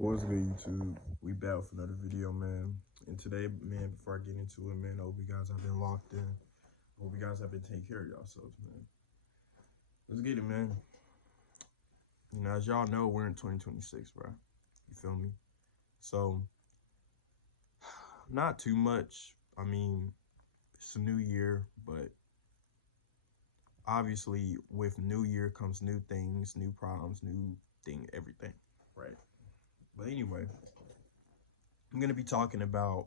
What's good, YouTube? We back with another video, man. And today, man, before I get into it, man, I hope you guys have been locked in. I hope you guys have been taking care of yourselves, man. Let's get it, man. You know, as y'all know, we're in 2026, bro. You feel me? So, not too much. I mean, it's a new year, but obviously, with new year comes new things, new problems, new thing, everything, right? But anyway, I'm gonna be talking about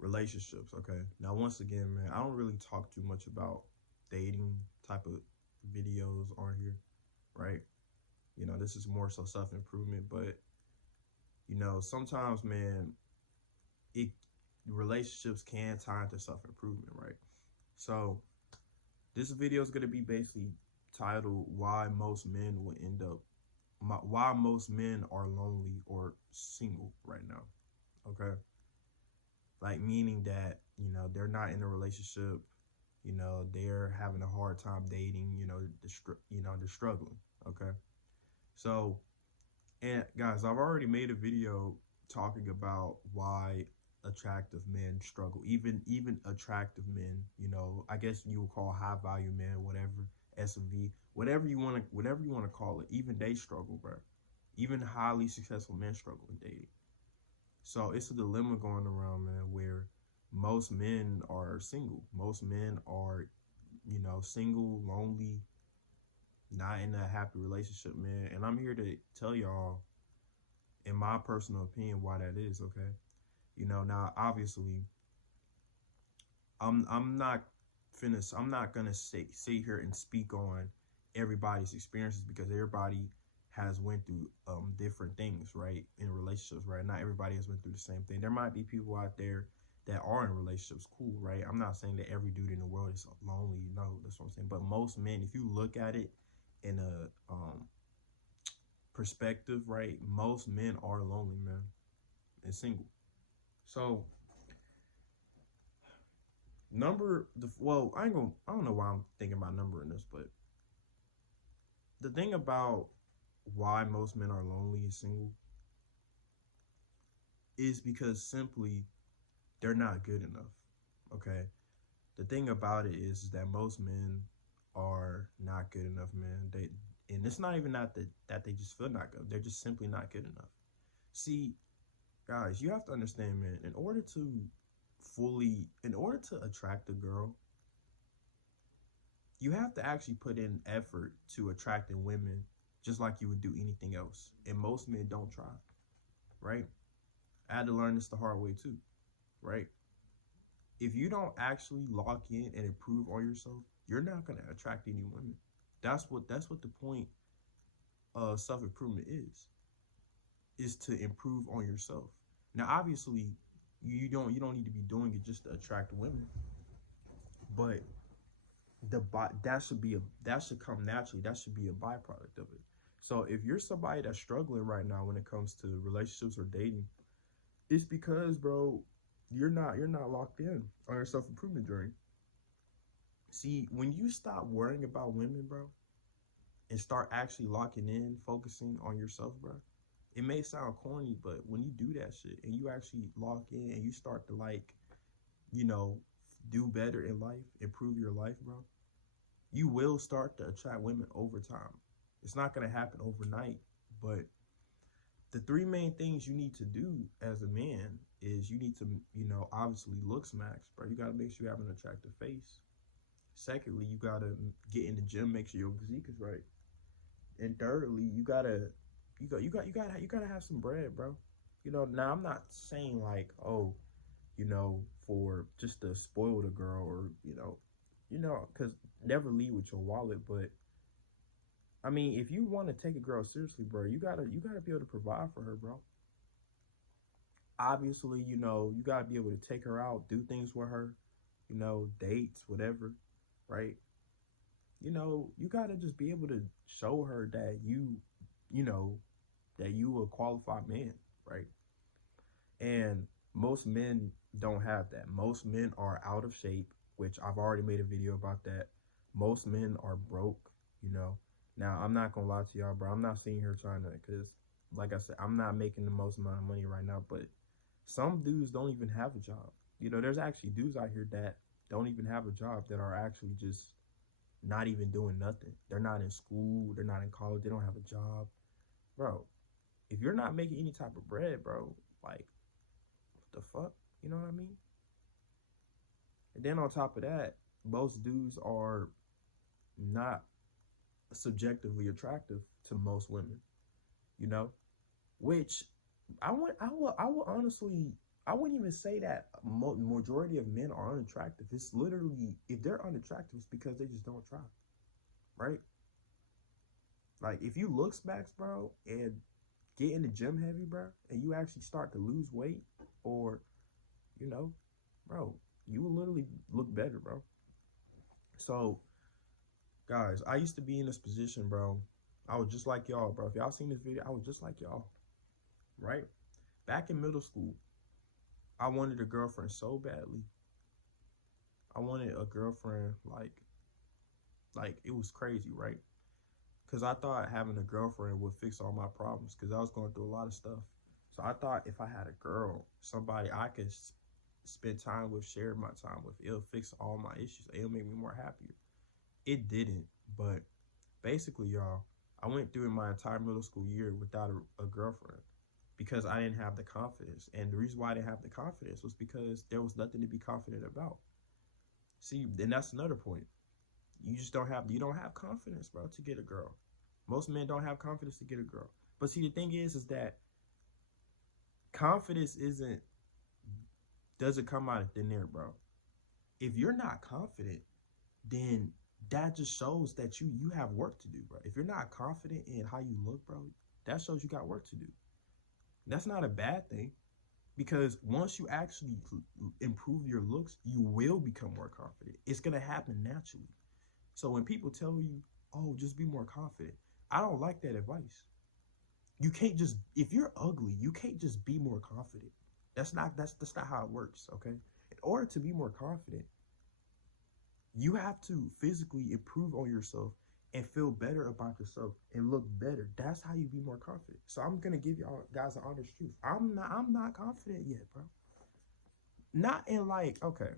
relationships. Okay, now once again, man, I don't really talk too much about dating type of videos on here, right? You know, this is more so self-improvement, but you know, sometimes, man, it relationships can tie into self-improvement, right? So this video is going to be basically titled why most men will end up why most men are lonely or single right now. Okay, like meaning that, you know, they're not in a relationship, you know, they're having a hard time dating, you know, they're struggling. Okay, so, and guys, I've already made a video talking about why attractive men struggle, even attractive men, you know, I guess you would call high value men, whatever, SV, whatever you want to call it, even they struggle, bro. Even highly successful men struggle in dating. So it's a dilemma going around, man, where most men are single. Most men are, you know, single, lonely, not in a happy relationship, man. And I'm here to tell y'all, in my personal opinion, why that is, okay? You know, now obviously, I'm not gonna sit here and speak on everybody's experiences because everybody has went through different things, right, in relationships, right? Not everybody has went through the same thing. There might be people out there that are in relationships, cool, right? I'm not saying that every dude in the world is lonely, no, that's what I'm saying. But most men, if you look at it in a perspective, right, most men are lonely, man, and single. So I don't know why I'm thinking about numbering this, but the thing about why most men are lonely and single is because simply they're not good enough. Okay. The thing about it is that most men are not good enough, man. And it's not even that they just feel not good. They're just simply not good enough. See, guys, you have to understand, man, in order to attract a girl, you have to actually put in effort to attracting women just like you would do anything else. And most men don't try, right? I had to learn this the hard way too, right? If you don't actually lock in and improve on yourself, you're not gonna attract any women. That's what the point of self-improvement is to improve on yourself. Now obviously you don't need to be doing it just to attract women, but that should come naturally. That should be a byproduct of it. So if you're somebody that's struggling right now when it comes to relationships or dating, it's because, bro, you're not locked in on your self-improvement journey. See, when you stop worrying about women, bro, and start actually locking in, focusing on yourself, bro, it may sound corny, but when you do that shit and you actually lock in and you start to, like, you know, do better in life, improve your life, bro, you will start to attract women over time. It's not going to happen overnight, but the three main things you need to do as a man is you need to, you know, obviously looks max, bro. You got to make sure you have an attractive face. Secondly, you got to get in the gym, make sure your physique is right. And thirdly, you gotta have some bread, bro. You know, now I'm not saying like, oh, you know, for just to spoil the girl or, because never lead with your wallet, but I mean, if you want to take a girl seriously, bro, you gotta be able to provide for her, bro. Obviously, you know, you gotta be able to take her out, do things with her, you know, dates, whatever, right? You know, you gotta just be able to show her that you know, that you a qualified man, right? And most men don't have that. Most men are out of shape, which I've already made a video about that. Most men are broke, you know. Now, I'm not gonna lie to y'all, bro. I'm not sitting here trying to, because like I said, I'm not making the most amount of money right now, but some dudes don't even have a job. You know, there's actually dudes out here that don't even have a job, that are actually just not even doing nothing. They're not in school, they're not in college, they don't have a job. Bro, if you're not making any type of bread, bro, like, what the fuck? You know what I mean? And then on top of that, most dudes are not subjectively attractive to most women, you know? Which I will honestly, I wouldn't even say that majority of men are unattractive. It's literally, if they're unattractive, it's because they just don't try, right? Like, if you look smacks, bro, and get in the gym heavy, bro, and you actually start to lose weight, or, you know, bro, you will literally look better, bro. So, guys, I used to be in this position, bro. I was just like y'all, bro. If y'all seen this video, I was just like y'all, right? Back in middle school, I wanted a girlfriend so badly. I wanted a girlfriend like it was crazy, right? Because I thought having a girlfriend would fix all my problems, because I was going through a lot of stuff. So I thought if I had a girl, somebody I could spend time with, share my time with, it'll fix all my issues. It'll make me more happier. It didn't, but basically, y'all, I went through my entire middle school year without a girlfriend, because I didn't have the confidence. And the reason why I didn't have the confidence was because there was nothing to be confident about. See, and that's another point. You don't have confidence, bro, to get a girl. Most men don't have confidence to get a girl. But see, the thing is that confidence doesn't come out of thin air, bro. If you're not confident, then that just shows that you have work to do, bro. If you're not confident in how you look, bro, that shows you got work to do. That's not a bad thing, because once you actually improve your looks, you will become more confident. It's gonna happen naturally. So when people tell you, "Oh, just be more confident," I don't like that advice. You can't just, if you're ugly, you can't just be more confident. That's not how it works, okay? In order to be more confident, you have to physically improve on yourself and feel better about yourself and look better. That's how you be more confident. So I'm gonna give y'all guys an honest truth. I'm not confident yet, bro. Not in like, okay.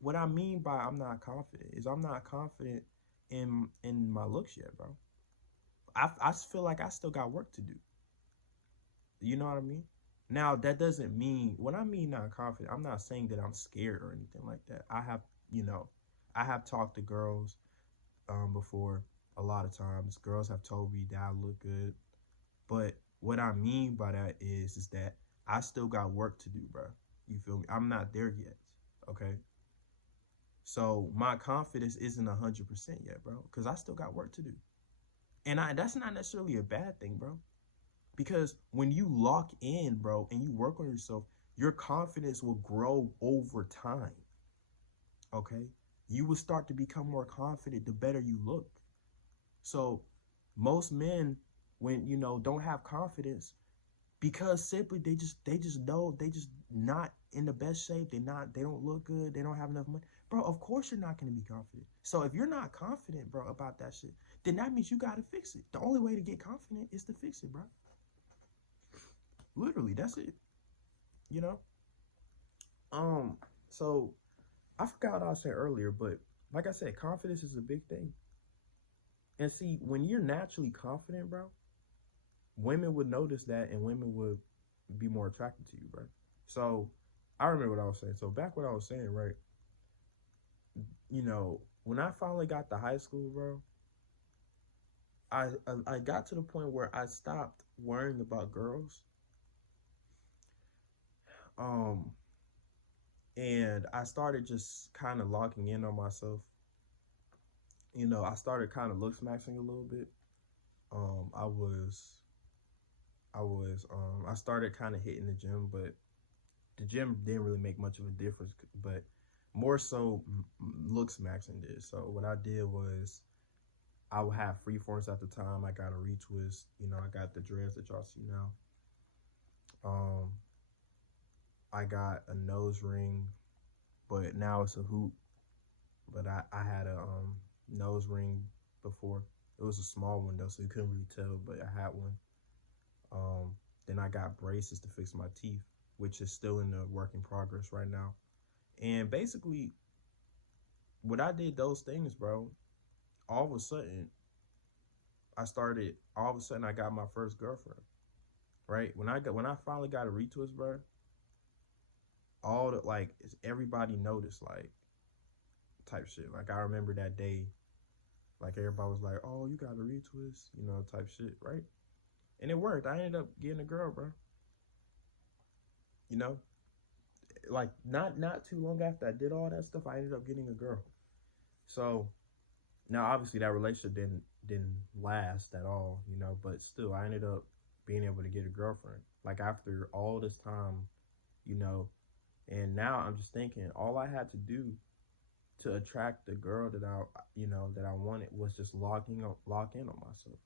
What I mean by I'm not confident is I'm not confident in my looks yet, bro. I feel like I still got work to do. You know what I mean? Now that doesn't mean, when I mean not confident, I'm not saying that I'm scared or anything like that. You know, I have talked to girls before. A lot of times girls have told me that I look good, but what I mean by that is that I still got work to do, bro. You feel me? I'm not there yet. Okay. So my confidence isn't 100% yet, bro, because I still got work to do. And that's not necessarily a bad thing, bro. Because when you lock in, bro, and you work on yourself, your confidence will grow over time. Okay? You will start to become more confident the better you look. So most men, when don't have confidence, because simply they just know they just not in the best shape. They don't look good. They don't have enough money. Bro, of course you're not gonna be confident. So if you're not confident, bro, about that shit, then that means you gotta fix it. The only way to get confident is to fix it, bro. Literally, that's it. You know? Um, so I forgot what I said earlier, but like I said, confidence is a big thing. And see, when you're naturally confident, bro, women would notice that and women would be more attracted to you, bro. So I remember what I was saying. So back what I was saying, right? When I finally got to high school, bro, I got to the point where I stopped worrying about girls. Um, and I started just kind of locking in on myself. I started kind of look smashing a little bit. Um, I was, I started kind of hitting the gym, but the gym didn't really make much of a difference. But more so, look smashing did. So what I did was, I would have free forms at the time. I got a retwist. I got the dreads that y'all see now. Um, I got a nose ring, but now it's a hoop. But I had a nose ring before. It was a small one though, so you couldn't really tell, but I had one. Then I got braces to fix my teeth, which is still in the work in progress right now. And basically, when I did those things, bro, all of a sudden, all of a sudden, I got my first girlfriend, right? When I finally got a retwist, bro, all the, like, everybody noticed, like, type shit. Like, I remember that day, like, everybody was like, oh, you got a retwist, you know, type shit, right? And it worked. I ended up getting a girl, bro. You know, like, not too long after I did all that stuff, I ended up getting a girl. So now, obviously, that relationship didn't last at all, you know, but still, I ended up being able to get a girlfriend. Like, after all this time, you know, and now I'm just thinking, all I had to do to attract the girl that that I wanted was just lock in on myself.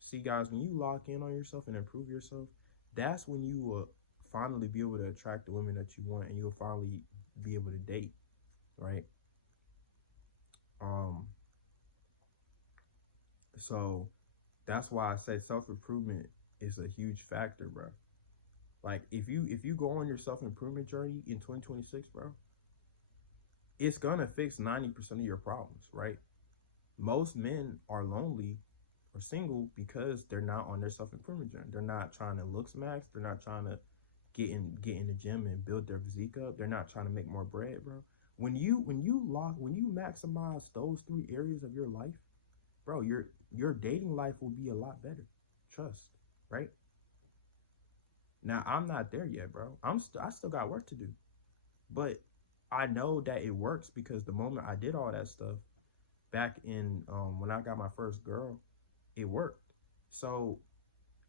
See, guys, when you lock in on yourself and improve yourself, that's when you will finally be able to attract the women that you want, and you'll finally be able to date, right? So that's why I say self-improvement is a huge factor, bro. Like, if you go on your self-improvement journey in 2026, bro, it's gonna fix 90% of your problems, right? Most men are lonely or single because they're not on their self-improvement journey. They're not trying to look smacks. They're not trying to get in the gym and build their physique up. They're not trying to make more bread, bro. When you maximize those three areas of your life, bro, your dating life will be a lot better. Trust, right? Now, I'm not there yet, bro. I still got work to do. But I know that it works because the moment I did all that stuff back in when I got my first girl, it worked. So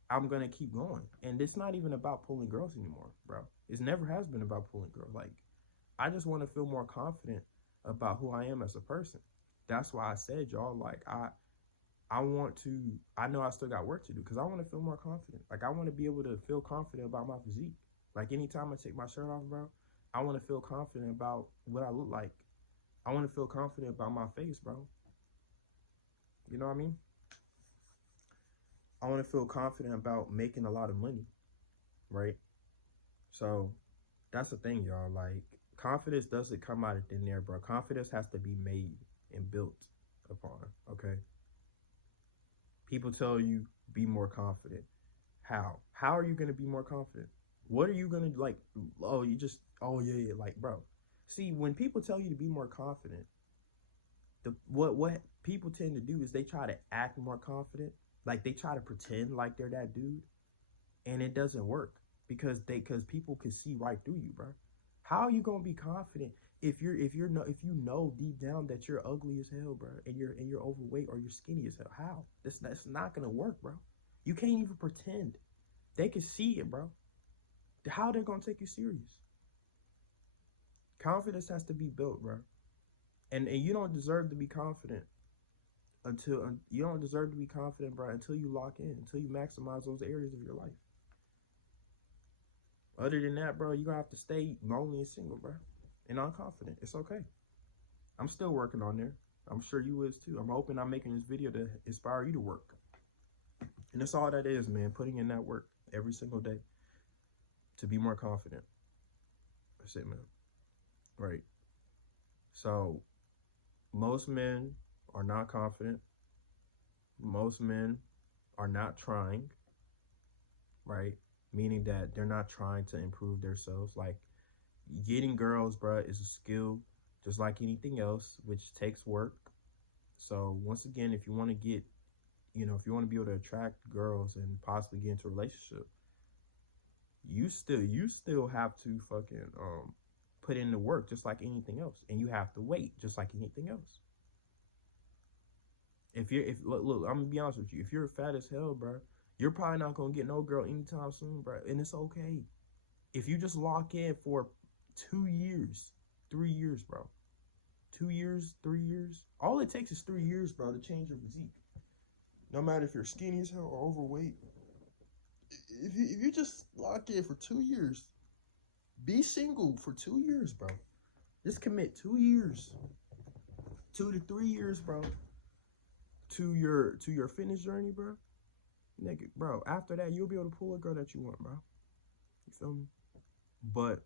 I'm gonna keep going. And it's not even about pulling girls anymore, bro. It never has been about pulling girls. Like, I just want to feel more confident about who I am as a person. That's why I said, y'all, like, I know I still got work to do because I want to feel more confident. Like, I want to be able to feel confident about my physique. Like, anytime I take my shirt off, bro, I want to feel confident about what I look like. I want to feel confident about my face, bro. You know what I mean? I want to feel confident about making a lot of money, right? So that's the thing, y'all. Like, confidence doesn't come out of thin air, bro. Confidence has to be made and built upon, okay? People tell you, be more confident. How? How are you going to be more confident? What are you going to, like, oh, yeah, like, bro. See, when people tell you to be more confident, what people tend to do is they try to act more confident. Like, they try to pretend like they're that dude, and it doesn't work because people can see right through you, bro. How are you gonna be confident if you know deep down that you're ugly as hell, bro, and you're overweight or you're skinny as hell? How? That's not gonna work, bro. You can't even pretend. They can see it, bro. How they're gonna take you serious? Confidence has to be built, bro. And you don't deserve to be confident until you don't deserve to be confident, bro, until you lock in, until you maximize those areas of your life. Other than that, bro, you're gonna have to stay lonely and single, bro, and unconfident. It's okay. I'm still working on there. I'm sure you is too. I'm hoping I'm making this video to inspire you to work. And that's all that is, man. Putting in that work every single day to be more confident. That's it, man. Right. So most men are not confident. Most men are not trying, right? Meaning that they're not trying to improve themselves. Like, getting girls, bro, is a skill just like anything else, which takes work. So once again, if you want to get, if you want to be able to attract girls and possibly get into a relationship, you still have to fucking put in the work just like anything else, and you have to wait just like anything else. Look, I'm gonna be honest with you. If you're fat as hell, bro, you're probably not gonna get no girl anytime soon, bro, and it's okay. If you just lock in for 2 years, 3 years, bro, 2 years, 3 years, all it takes is 3 years, bro, to change your physique. No matter if you're skinny as hell or overweight, if you just lock in for 2 years, be single for 2 years, bro. Just commit 2 years, 2 to 3 years, bro, to your fitness journey, bro. nigga, bro, after that, you'll be able to pull a girl that you want, bro. You feel me? But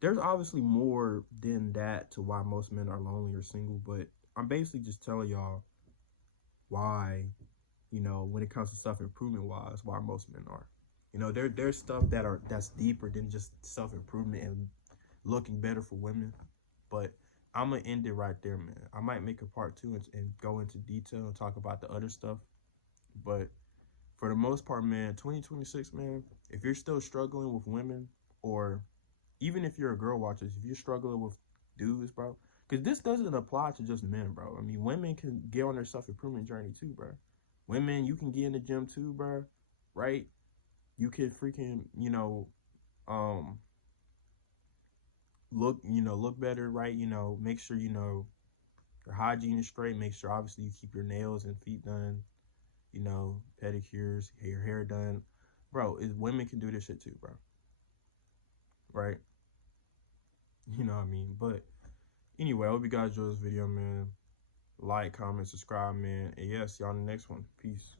there's obviously more than that to why most men are lonely or single, but I'm basically just telling y'all why, you know, when it comes to self-improvement wise, why most men are. You know, there's stuff that's deeper than just self-improvement and looking better for women. But I'm gonna end it right there, man. I might make a part 2 and go into detail and talk about the other stuff. But for the most part, man, 2026, man, if you're still struggling with women, or even if you're a girl watcher, if you're struggling with dudes, bro, because this doesn't apply to just men, bro. I mean, women can get on their self-improvement journey too, bro. Women, you can get in the gym too, bro, right? You can freaking, um, look better, right? Make sure, your hygiene is straight. Make sure, obviously, you keep your nails and feet done, pedicures, your hair done. Bro, women can do this shit too, bro. Right? You know what I mean? But anyway, I hope you guys enjoyed this video, man. Like, comment, subscribe, man. And yes, y'all in the next one. Peace.